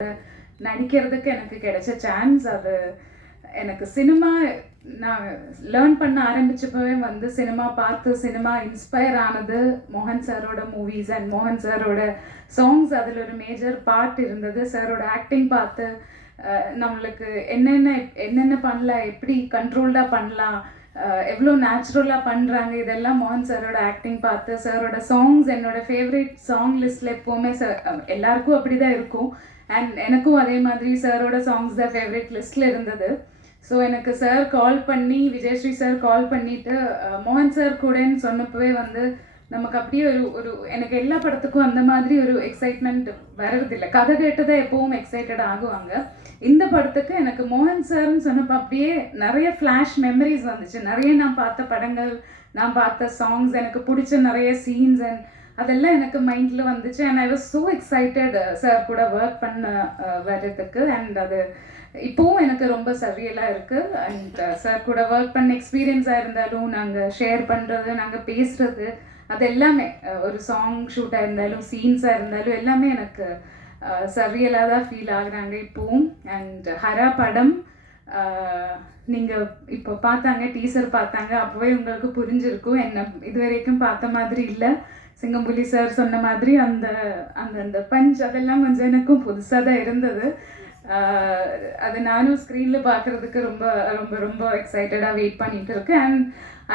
நடிக்கிறதுக்கு எனக்கு கிடைச்ச சான்ஸ். அது எனக்கு சினிமா நான் லேர்ன் பண்ண ஆரம்பிச்சப்பவே வந்து சினிமா பார்த்து சினிமா இன்ஸ்பயர் ஆனது மோகன் சாரோட மூவிஸ் அண்ட் மோகன் சாரோட சாங்ஸ். அதில் ஒரு மேஜர் பார்ட் இருந்தது. சாரோட ஆக்டிங் பார்த்து நம்மளுக்கு என்னென்ன பண்ணலாம், எப்படி கண்ட்ரோல்டாக பண்ணலாம், எவ்வளோ நேச்சுரலாக பண்ணுறாங்க, இதெல்லாம் மோகன் சாரோட ஆக்டிங் பார்த்து. சாரோட சாங்ஸ் என்னோட ஃபேவரட் சாங் லிஸ்ட்டில் எப்போவுமே எல்லாருக்கும் அப்படி தான் இருக்கும். அண்ட் எனக்கும் அதே மாதிரி சாரோட சாங்ஸ் தான் ஃபேவரட் லிஸ்ட்டில் இருந்தது. ஸோ எனக்கு சார் கால் பண்ணி, விஜயஸ்ரீ சார் கால் பண்ணிவிட்டு மோகன் சார் கூடன்னு சொன்னப்பவே வந்து நமக்கு அப்படியே ஒரு எனக்கு எல்லா படத்துக்கும் அந்த மாதிரி ஒரு எக்ஸைட்மெண்ட் வர்றதில்லை. கதை கேட்டுதான் எப்பவும் எக்ஸைட்டட் ஆகுவாங்க. இந்த படத்துக்கு எனக்கு மோகன் சார்ன்னு சொன்னப்போ அப்படியே நிறைய ஃப்ளாஷ் மெமரிஸ் வந்துச்சு. நிறைய நான் பார்த்த படங்கள், நான் பார்த்த சாங்ஸ், எனக்கு பிடிச்ச நிறைய சீன்ஸ் அண்ட் அதெல்லாம் எனக்கு மைண்டில் வந்துச்சு. And I was so excited sir கூட ஒர்க் பண்ண வர்றதுக்கு. அண்ட் அது இப்போவும் எனக்கு ரொம்ப சரியலாக இருக்குது. அண்ட் சார் கூட ஒர்க் பண்ண எக்ஸ்பீரியன்ஸாக இருந்தாலும், நாங்கள் ஷேர் பண்ணுறது, நாங்கள் பேசுகிறது, அது எல்லாமே ஒரு சாங் ஷூட்டாக இருந்தாலும் சீன்ஸாக இருந்தாலும் எல்லாமே எனக்கு சரியலாக தான் ஃபீல் ஆகுறாங்க இப்போவும். அண்ட் ஹரா படம் நீங்கள் இப்போ பார்த்தாங்க, டீசர் பார்த்தாங்க, அப்போவே உங்களுக்கு புரிஞ்சிருக்கும். என்ன இது வரைக்கும் பார்த்த மாதிரி இல்லை. சிங்கம்புலி சார் சொன்ன மாதிரி அந்த அந்த அந்த பஞ்ச் அதெல்லாம் கொஞ்சம் எனக்கும் புதுசாக தான் இருந்தது. அது நானும் ஸ்க்ரீனில் பார்க்குறதுக்கு ரொம்ப ரொம்ப ரொம்ப எக்ஸைட்டடாக வெயிட் பண்ணிகிட்டு இருக்கேன். And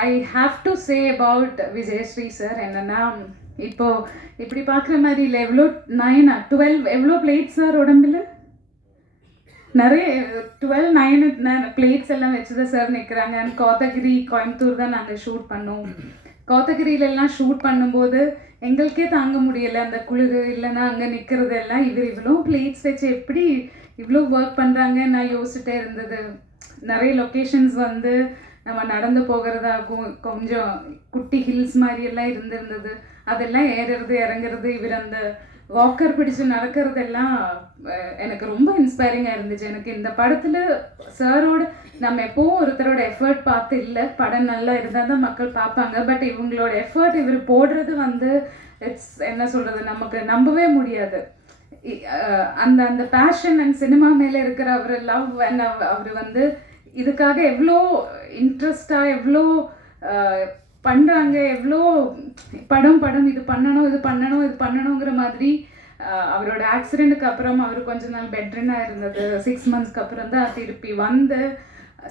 I have to say about Vijayasri sir என்னென்னா, இப்போது இப்படி பார்க்குற மாதிரி இல்லை, எவ்வளோ 12 எவ்வளோ பிளேட்ஸ் சார் உடம்பில் நிறைய 12 பிளேட்ஸ் எல்லாம் வச்சு தான் சார் நிற்கிறாங்க. அண்ட் கோத்தகிரி, கோயம்புத்தூர் தான் நாங்கள் ஷூட் பண்ணோம். கோத்தகிரியிலெல்லாம் ஷூட் பண்ணும்போது எங்களுக்கே தாங்க முடியலை அந்த குளிர். இல்லைன்னா அங்கே நிற்கிறது எல்லாம் இவ்வளோ பிளேட்ஸ் வச்சு எப்படி இவ்வளோ ஒர்க் பண்ணுறாங்க நான் யோசிச்சுட்டே இருந்தது. நிறைய லொக்கேஷன்ஸ் வந்து நம்ம நடந்து போகிறதாகும், கொஞ்சம் குட்டி ஹில்ஸ் மாதிரியெல்லாம் இருந்திருந்தது. அதெல்லாம் ஏறுறது இறங்குறது, இவர் அந்த வாக்கர் பிடிச்சு நடக்கிறதெல்லாம் எனக்கு ரொம்ப இன்ஸ்பைரிங்காக இருந்துச்சு. எனக்கு இந்த படத்தில் சாரோட நம்ம எப்போவும் ஒருத்தரோட எஃபர்ட் பார்த்து இல்லை, படம் நல்லா இருந்தால் தான் மக்கள் பார்ப்பாங்க. பட் இவங்களோட எஃபர்ட் இவர் போடுறது வந்து என்ன சொல்கிறது, நமக்கு நம்பவே முடியாது. அந்த அந்த பேஷன் அண்ட் சினிமா மேலே இருக்கிற அவர் லவ் அண்ட் அவர் வந்து இதுக்காக எவ்வளோ இன்ட்ரெஸ்டாக எவ்வளோ பண்ணுறாங்க, எவ்வளோ படம் இது பண்ணணுங்கிற மாதிரி. அவரோட ஆக்சிடெண்ட்டுக்கு அப்புறம் அவர் கொஞ்ச நாள் பெட்ரினாக இருந்தது. 6 மந்த்ஸ்க்கு அப்புறம் தான் திருப்பி வந்து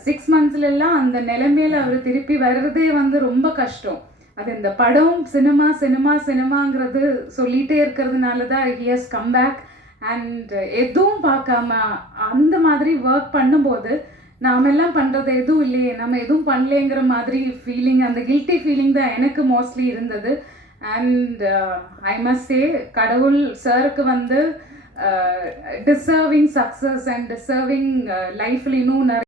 6 மந்த்ஸ்லாம் அந்த நிலைமையில அவர் திருப்பி வர்றதே வந்து ரொம்ப கஷ்டம். அது இந்த படம் சினிமாங்கிறது சொல்லிகிட்டே இருக்கிறதுனால தான் he has come back. And எதுவும் பார்க்காம அந்த மாதிரி ஒர்க் பண்ணும்போது நாமெல்லாம் பண்ணுறது எதுவும் இல்லையே, நம்ம எதுவும் பண்ணலேங்கிற மாதிரி ஃபீலிங், அந்த கில்ட்டி ஃபீலிங் தான் எனக்கு மோஸ்ட்லி இருந்தது. அண்ட் ஐ மஸ்ட் சே, கடவுள் சாருக்கு வந்து டிசர்விங் சக்ஸஸ் அண்ட் டிசர்விங் லைஃப்பில் இன்னும் நிறைய